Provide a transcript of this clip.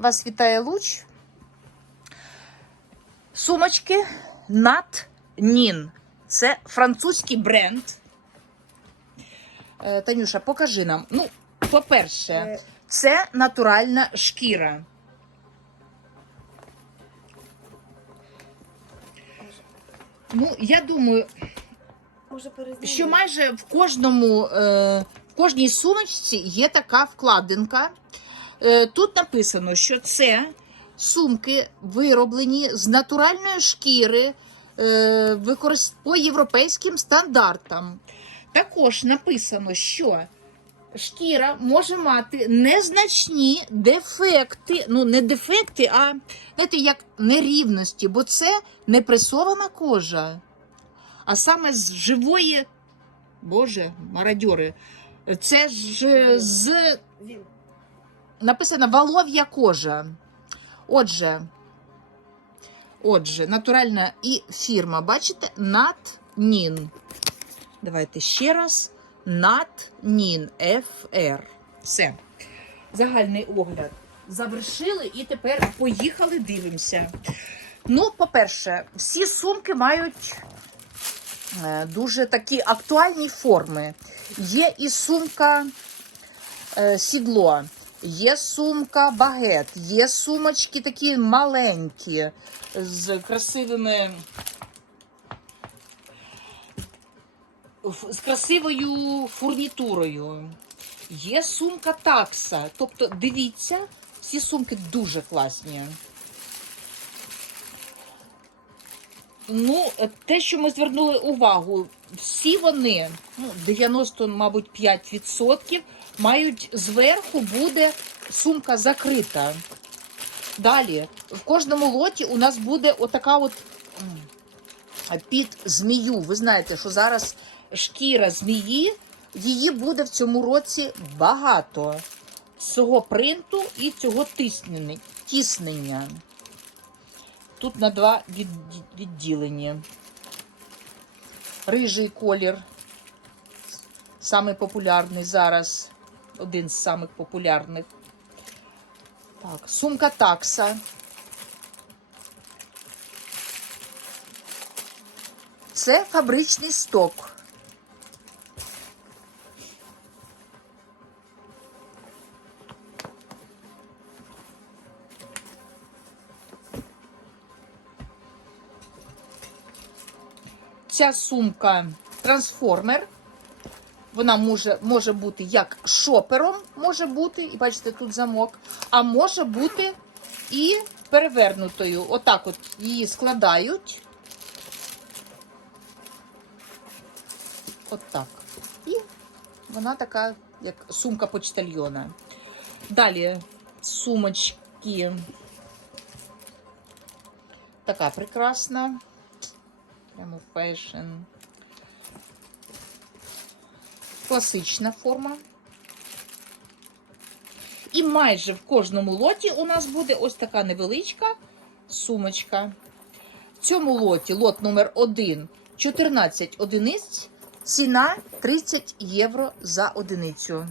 Вас вітає луч. Сумочки Nat Nin. Це французький бренд. Е, Танюша, покажи нам. Ну, по-перше, Е. це натуральна шкіра. Ну, я думаю, що майже в кожному, е, в кожній сумочці є така вкладинка. Е, тут написано, що це сумки вироблені з натуральної шкіри е, по європейським стандартам. Також написано, що шкіра може мати незначні дефекти, ну не дефекти, а знаєте, як нерівності, бо це не пресована кожа а саме з живої, боже, мародьори. Це ж з Він. Написано волов'я кожа. Отже, отже, натуральна і фірма, бачите, Натнін. Давайте ще раз. Натнін FR. Все. Загальний огляд. Завершили і тепер поїхали, дивимося. Ну, по-перше, всі сумки мають е, дуже такі актуальні форми. Є і сумка е, сідло, є сумка багет, є сумочки такі маленькі з красивими. З красивою фурнітурою. Є сумка такса. Тобто, дивіться, всі сумки дуже класні. Ну, те, що ми звернули увагу, всі вони, ну, 90, мабуть, 5% мають зверху буде сумка закрита. Далі, в кожному лоті у нас буде отака от під змію. Ви знаєте, що зараз шкіра змії, її буде в цьому році багато. Цього принту і цього тиснення. Тут на два відділення. Рижий колір. Самий популярний зараз. Один з самих популярних. Так, сумка такса. Це фабричний сток. Ця сумка трансформер. Вона може, може бути як шопером, може бути, і бачите, тут замок, а може бути і перевернутою. Отак от її складають. Отак. І вона така, як сумка почтальйона. Далі сумочки. Така прекрасна. Прямо фешн. Класична форма. І майже в кожному лоті у нас буде ось така невеличка сумочка. В цьому лоті, лот номер 1, 14 одиниць, ціна 30 євро за одиницю.